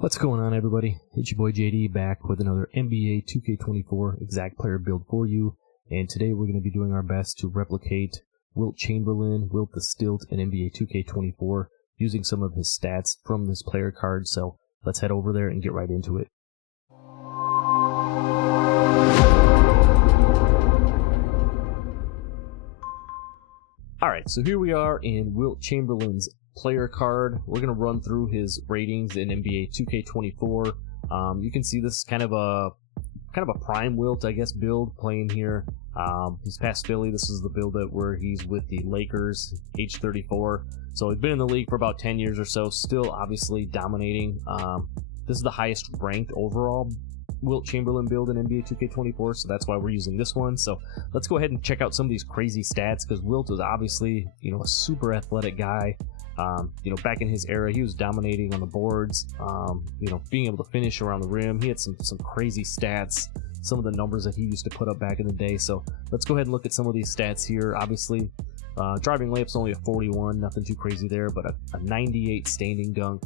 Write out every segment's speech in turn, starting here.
What's going on, everybody? It's your boy JD back with another NBA 2K24 exact player build for you, and today we're going to be doing our best to replicate Wilt Chamberlain, Wilt the Stilt in NBA 2K24 using some of his stats from this player card. So let's head over there and get right into it. Alright, so here we are in Wilt Chamberlain's player card. We're going to run through his ratings in NBA 2K24. You can see this is kind of a prime Wilt, I guess, build playing here. He's past Philly. This is the build where he's with the Lakers, age 34. So he's been in the league for about 10 years or so, still obviously dominating. This is the highest ranked overall Wilt Chamberlain build in NBA 2K24, so that's why we're using this one. So let's go ahead and check out some of these crazy stats, because Wilt was obviously, a super athletic guy. Back in his era, he was dominating on the boards, being able to finish around the rim. He had some crazy stats, some of the numbers that he used to put up back in the day. So let's go ahead and look at some of these stats here. Obviously, driving layup's only a 41, nothing too crazy there, but a 98 standing dunk.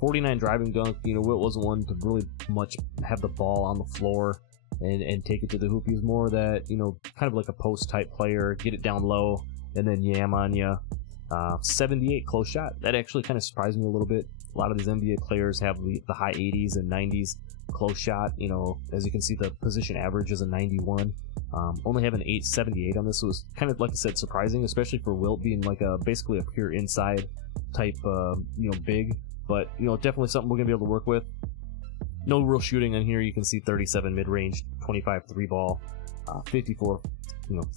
49 driving dunk. Wilt wasn't one to really much have the ball on the floor and take it to the hoop. He was more that, kind of like a post type player, get it down low and then yam on you. 78 close shot. That actually kind of surprised me a little bit. A lot of these NBA players have the high 80s and 90s close shot. As you can see, the position average is a 91. Only having 878 on this was kind of, like I said, surprising, especially for Wilt being like basically a pure inside type, big. But definitely something we're gonna be able to work with. No real shooting on here. You can see 37 mid-range, 25 3-ball, 54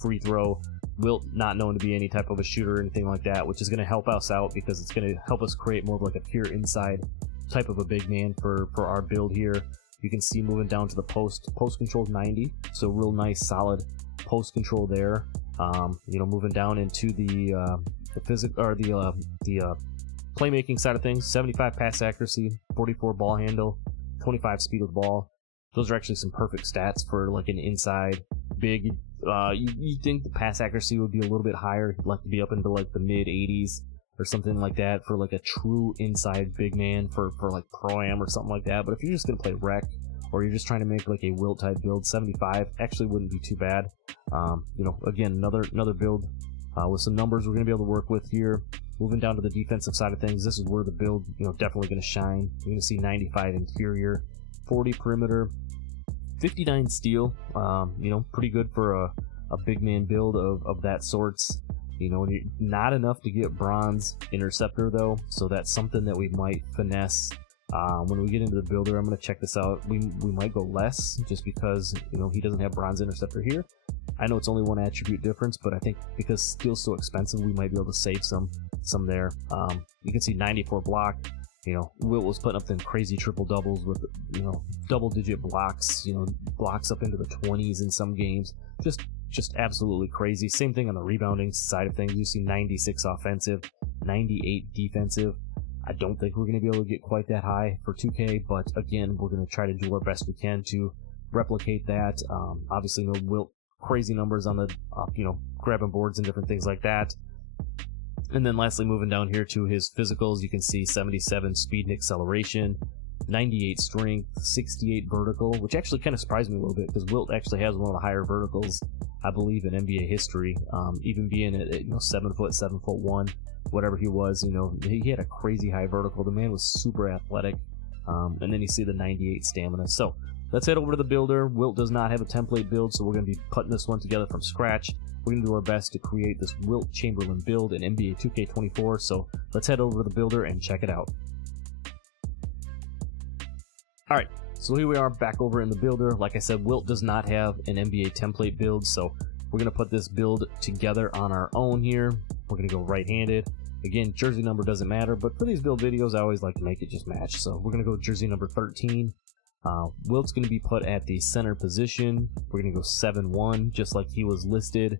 free throw. Wilt not known to be any type of a shooter or anything like that, which is going to help us out because it's going to help us create more of like a pure inside type of a big man for our build here. You can see moving down to the post control 90, so real nice solid post control there. Moving down into the playmaking side of things, 75 pass accuracy, 44 ball handle, 25 speed with the ball. Those are actually some perfect stats for like an inside big. You think the pass accuracy would be a little bit higher. You'd like to be up into like the mid 80s or something like that for like a true inside big man for like pro-am or something like that. But if you're just going to play rec, or you're just trying to make like a Wilt type build, 75 actually wouldn't be too bad. Again, another build with some numbers we're going to be able to work with here. Moving down to the defensive side of things, this is where the build definitely going to shine. You're going to see 95 interior, 40 perimeter, 59 steal. Pretty good for a big man build of that sorts. Not enough to get bronze interceptor though, so that's something that we might finesse when we get into the builder. I'm going to check this out. We might go less just because he doesn't have bronze interceptor here. I know it's only one attribute difference, but I think because steel's so expensive, we might be able to save some there. You can see 94 block. Wilt was putting up them crazy triple doubles with, double digit blocks, blocks up into the 20s in some games. Just absolutely crazy. Same thing on the rebounding side of things. You see 96 offensive, 98 defensive. I don't think we're going to be able to get quite that high for 2K, but again, we're going to try to do our best we can to replicate that. Obviously, Wilt crazy numbers on the, grabbing boards and different things like that. And then lastly, moving down here to his physicals, you can see 77 speed and acceleration, 98 strength, 68 vertical, which actually kind of surprised me a little bit because Wilt actually has one of the higher verticals, I believe, in NBA history. Even being at 7'1", whatever he was, he had a crazy high vertical. The man was super athletic. And then you see the 98 stamina. So let's head over to the builder. Wilt does not have a template build, so we're going to be putting this one together from scratch. We're going to do our best to create this Wilt Chamberlain build in NBA 2K24, so let's head over to the builder and check it out. Alright, so here we are back over in the builder. Like I said, Wilt does not have an NBA template build, so we're going to put this build together on our own here. We're going to go right-handed. Again, jersey number doesn't matter, but for these build videos, I always like to make it just match. So we're going to go jersey number 13. Wilt's going to be put at the center position. We're going to go 7'1", just like he was listed.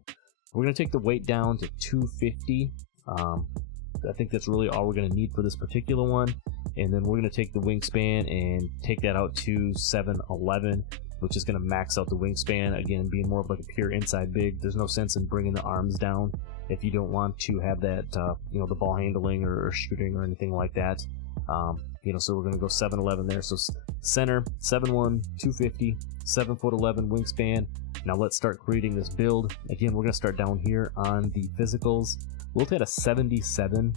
We're going to take the weight down to 250. I think that's really all we're going to need for this particular one. And then we're going to take the wingspan and take that out to 7'11", which is going to max out the wingspan. Again, being more of like a pure inside big, there's no sense in bringing the arms down if you don't want to have that, the ball handling or shooting or anything like that. So we're going to go 7'11" there. So center, 7'1", 250, 7'11" wingspan. Now let's start creating this build. Again, we're going to start down here on the physicals. Wilt had a 77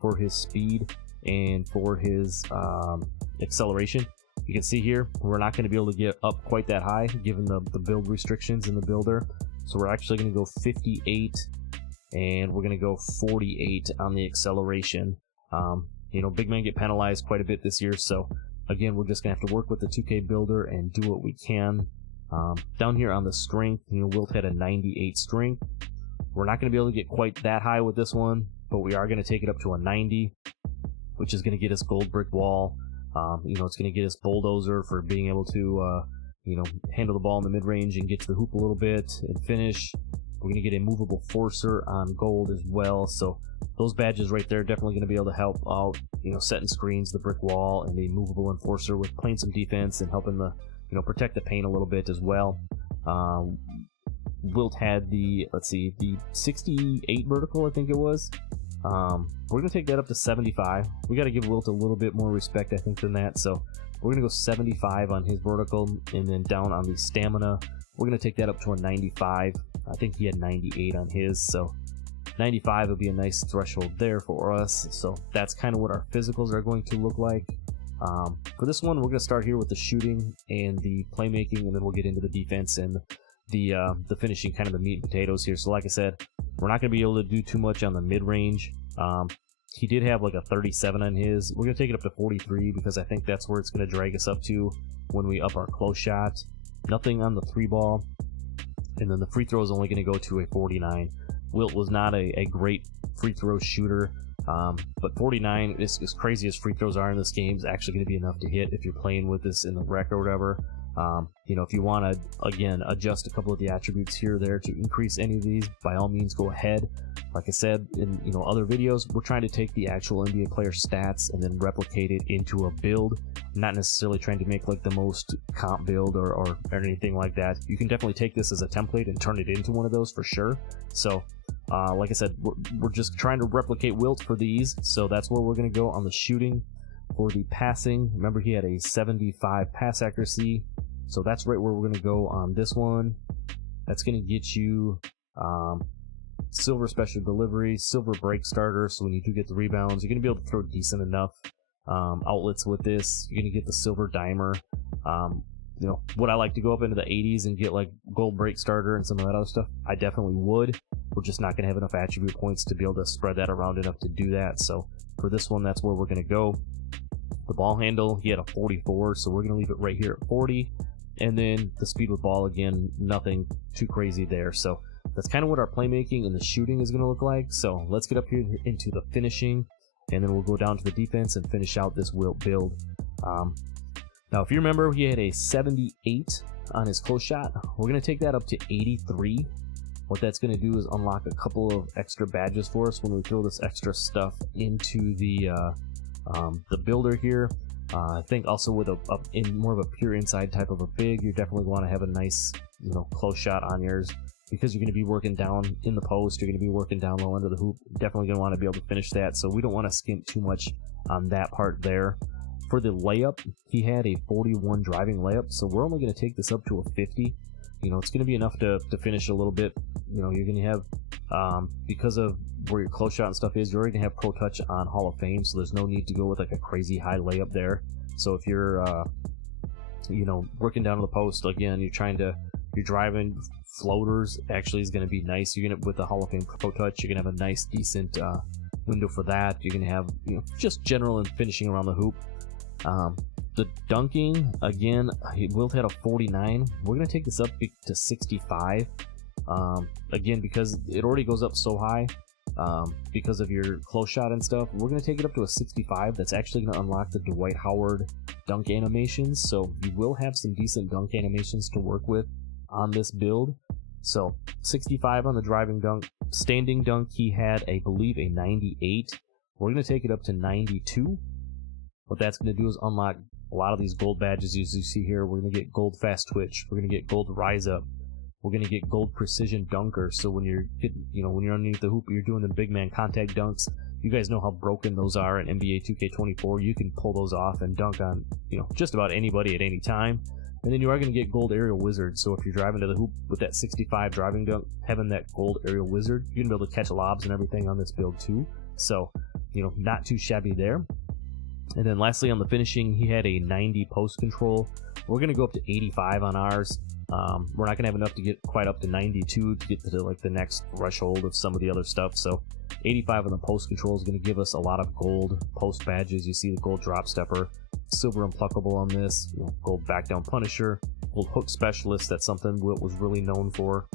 for his speed and for his acceleration. You can see here, we're not going to be able to get up quite that high given the build restrictions in the builder. So we're actually going to go 58 and we're going to go 48 on the acceleration. Big men get penalized quite a bit this year. So again, we're just going to have to work with the 2K builder and do what we can. Down here on the strength, Wilt had a 98 strength. We're not going to be able to get quite that high with this one, but we are going to take it up to a 90, which is going to get us gold brick wall. It's going to get us bulldozer for being able to, handle the ball in the mid-range and get to the hoop a little bit and finish. We're going to get a movable forcer on gold as well. So those badges right there are definitely going to be able to help out, setting screens, the brick wall, and the movable enforcer with playing some defense and helping the, protect the paint a little bit as well. Wilt had the 68 vertical, I think it was. We're going to take that up to 75. We got to give Wilt a little bit more respect, I think, than that. So we're going to go 75 on his vertical, and then down on the stamina, we're going to take that up to a 95. I think he had 98 on his, so 95 would be a nice threshold there for us. So that's kind of what our physicals are going to look like. For this one, we're going to start here with the shooting and the playmaking, and then we'll get into the defense and the finishing, kind of the meat and potatoes here. So like I said, we're not going to be able to do too much on the mid-range. He did have like a 37 on his. We're going to take it up to 43 because I think that's where it's going to drag us up to when we up our close shot. Nothing on the 3-ball. And then the free throw is only going to go to a 49. Wilt was not a great free throw shooter, but 49, as crazy as free throws are in this game, is actually going to be enough to hit if you're playing with this in the rec or whatever. If you want to, again, adjust a couple of the attributes here or there to increase any of these, by all means, go ahead. Like I said in other videos, we're trying to take the actual NBA player stats and then replicate it into a build. Not necessarily trying to make like the most comp build or anything like that. You can definitely take this as a template and turn it into one of those for sure. So, like I said, we're just trying to replicate Wilt for these. So that's where we're going to go on the shooting. For the passing, remember he had a 75 pass accuracy. So that's right where we're going to go on this one. That's going to get you silver special delivery, silver break starter. So when you do get the rebounds, you're going to be able to throw decent enough outlets with this. You're going to get the silver dimer. Would I like to go up into the 80s and get like gold break starter and some of that other stuff? I definitely would. We're just not going to have enough attribute points to be able to spread that around enough to do that. So for this one, that's where we're going to go. The ball handle, he had a 44, so we're going to leave it right here at 40. And then the speed with ball, again, nothing too crazy there. So that's kind of what our playmaking and the shooting is going to look like. So let's get up here into the finishing, and then we'll go down to the defense and finish out this Wilt build. Now, if you remember, he had a 78 on his close shot. We're going to take that up to 83. What that's going to do is unlock a couple of extra badges for us when we throw this extra stuff into the builder here. I think also with in more of a pure inside type of a big, you definitely want to have a nice, close shot on yours because you're going to be working down in the post. You're going to be working down low under the hoop. Definitely going to want to be able to finish that. So we don't want to skimp too much on that part there. For the layup, he had a 41 driving layup. So we're only going to take this up to a 50. It's going to be enough to finish a little bit. You're going to have, because of where your close shot and stuff is, you're already going to have Pro Touch on Hall of Fame, so there's no need to go with like a crazy high layup there. So if you're, working down to the post, again, you're driving floaters, actually is going to be nice. You're going to, with the Hall of Fame Pro Touch, you're going to have a nice, decent window for that. You're going to have, just general and finishing around the hoop. The dunking, again, Wilt had a 49. We're going to take this up to 65. Again, because it already goes up so high, because of your close shot and stuff, we're going to take it up to a 65. That's actually going to unlock the Dwight Howard dunk animations. So you will have some decent dunk animations to work with on this build. So 65 on the driving dunk. Standing dunk, he had, I believe, a 98. We're going to take it up to 92. What that's going to do is unlock a lot of these gold badges as you see here. We're going to get gold fast twitch. We're going to get gold rise up. We're going to get gold precision dunker. So when you're getting, when you're underneath the hoop, you're doing the big man contact dunks. You guys know how broken those are in NBA 2K24. You can pull those off and dunk on, just about anybody at any time. And then you are going to get gold aerial wizard. So if you're driving to the hoop with that 65 driving dunk, having that gold aerial wizard, you're going to be able to catch lobs and everything on this build too. So, not too shabby there. And then lastly, on the finishing, he had a 90 post control. We're going to go up to 85 on ours. We're not going to have enough to get quite up to 92 to get to like the next threshold of some of the other stuff. So 85 on the post control is going to give us a lot of gold post badges. You see the gold drop stepper, silver unpluckable on this, gold back down punisher, gold hook specialist. That's something Wilt was really known for.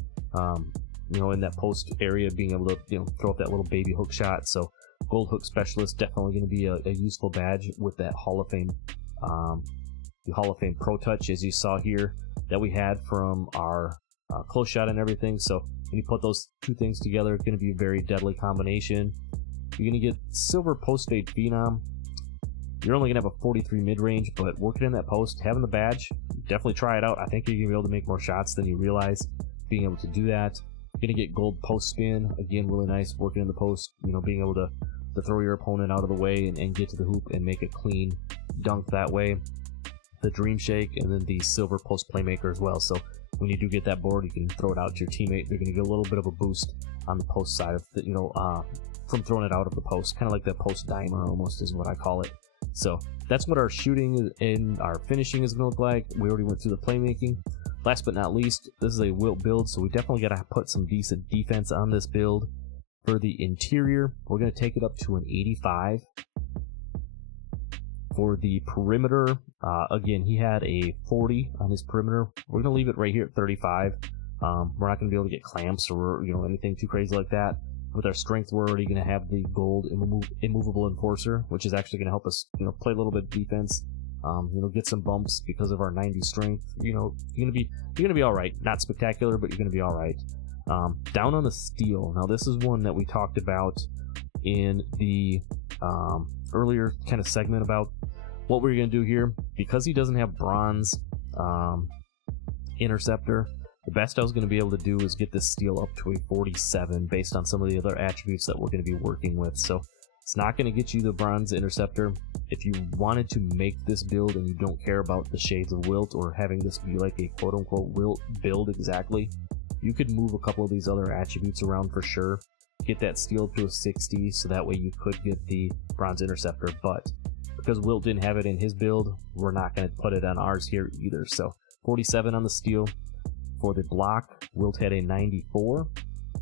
In that post area, being able to throw up that little baby hook shot. So gold hook specialist, definitely going to be a useful badge with that Hall of Fame, the Hall of Fame Pro Touch, as you saw here, that we had from our close shot and everything. So when you put those two things together, it's going to be a very deadly combination. You're going to get silver post fade phenom. You're only going to have a 43 mid range, but working in that post, having the badge, definitely try it out. I think you're going to be able to make more shots than you realize being able to do that. You're going to get gold post spin. Again, really nice working in the post, being able to throw your opponent out of the way and get to the hoop and make a clean dunk that way. The dream shake, and then the silver post playmaker as well. So when you do get that board, you can throw it out to your teammate. They're going to get a little bit of a boost on the post side of the, from throwing it out of the post, kind of like that post dimer almost is what I call it. So that's what our shooting and our finishing is going to look like. We already went through the playmaking. Last but not least, this is a Wilt build, so we definitely got to put some decent defense on this build. For the interior, we're going to take it up to an 85. For the perimeter, again, he had a 40 on his perimeter. We're going to leave it right here at 35. We're not going to be able to get clamps or anything too crazy like that. With our strength, we're already going to have the gold immovable enforcer, which is actually going to help us, play a little bit of defense. Get some bumps because of our 90 strength. You're gonna be all right. Not spectacular, but you're gonna be all right. Down on the steel. Now this is one that we talked about in the earlier kind of segment about what we're gonna do here. Because he doesn't have bronze interceptor, the best I was gonna be able to do is get this steel up to a 47 based on some of the other attributes that we're gonna be working with. So it's not going to get you the bronze interceptor. If you wanted to make this build and you don't care about the shades of Wilt or having this be like a quote-unquote Wilt build exactly, you could move a couple of these other attributes around for sure. Get that steel up to a 60 so that way you could get the bronze interceptor. But because Wilt didn't have it in his build, we're not going to put it on ours here either. So 47 on the steel. For the block, Wilt had a 94.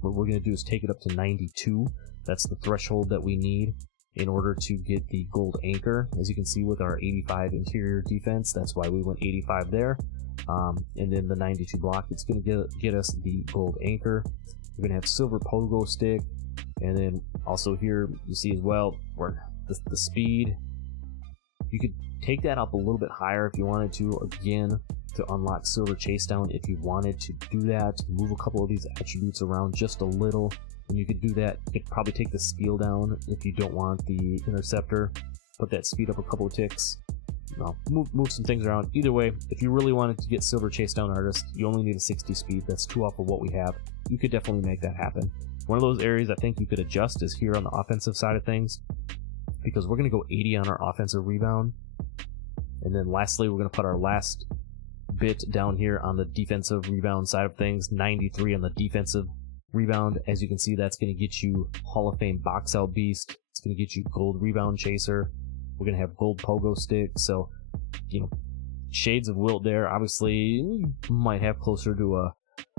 What we're going to do is take it up to 92. That's the threshold that we need in order to get the gold anchor. As you can see with our 85 interior defense, that's why we went 85 there. And then the 92 block, it's going to get us the gold anchor. We're going to have silver pogo stick. And then also here, you see as well, where the speed, you could take that up a little bit higher if you wanted to, again, to unlock silver chase down. If you wanted to do that, move a couple of these attributes around just a little. And you could do that. You could probably take the steel down if you don't want the interceptor. Put that speed up a couple of ticks. Move some things around. Either way, if you really wanted to get silver chase down artist, you only need a 60 speed. That's 2 off of what we have. You could definitely make that happen. One of those areas I think you could adjust is here on the offensive side of things, because we're going to go 80 on our offensive rebound. And then lastly, we're going to put our last bit down here on the defensive rebound side of things, 93 on the defensive rebound. As you can see, that's going to get you Hall of Fame box out beast. It's going to get you gold rebound chaser. We're going to have gold pogo stick. So, shades of Wilt there. Obviously, you might have closer to a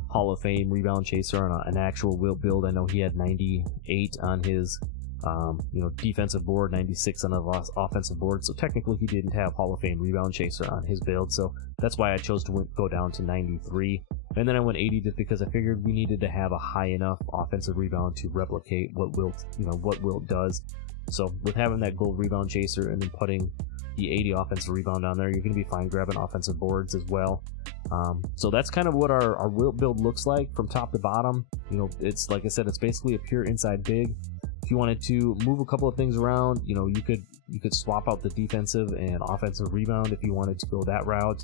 Hall of Fame rebound chaser on an actual Wilt build. I know he had 98 on his defensive board, 96 on the offensive board. So technically he didn't have Hall of Fame rebound chaser on his build. So that's why I chose to go down to 93. And then I went 80 just because I figured we needed to have a high enough offensive rebound to replicate what Wilt does. So with having that gold rebound chaser and then putting the 80 offensive rebound on there, you're going to be fine grabbing offensive boards as well. So that's kind of what our Wilt build looks like from top to bottom. It's like I said, it's basically a pure inside big. If you wanted to move a couple of things around, you could swap out the defensive and offensive rebound if you wanted to go that route.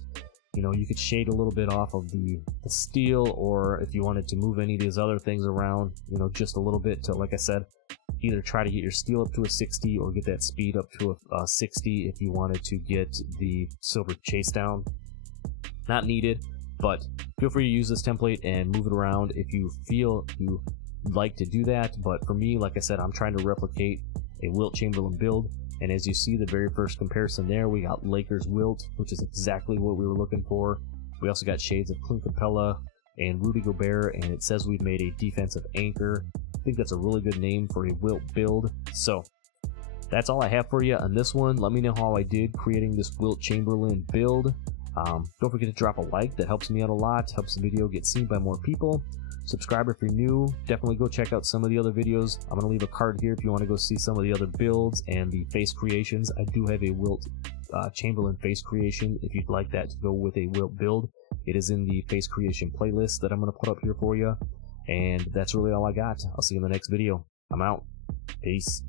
You could shade a little bit off of the steel, or if you wanted to move any of these other things around, just a little bit to, like I said, either try to get your steal up to a 60 or get that speed up to a 60 if you wanted to get the silver chase down. Not needed, but feel free to use this template and move it around if you feel you like to do that. But for me, like I said, I'm trying to replicate a Wilt Chamberlain build, and as you see the very first comparison there, we got Lakers Wilt, which is exactly what we were looking for. We also got shades of Clint Capella and Rudy Gobert, and it says we've made a defensive anchor. I think that's a really good name for a Wilt build. So that's all I have for you on this one. Let me know how I did creating this Wilt Chamberlain build. Don't forget to drop a like. That helps me out a lot, helps the video get seen by more people. Subscribe if you're new. Definitely go check out some of the other videos. I'm going to leave a card here if you want to go see some of the other builds and the face creations. I do have a Wilt Chamberlain face creation if you'd like that to go with a Wilt build. It is in the face creation playlist that I'm going to put up here for you. And that's really all I got. I'll see you in the next video. I'm out. Peace.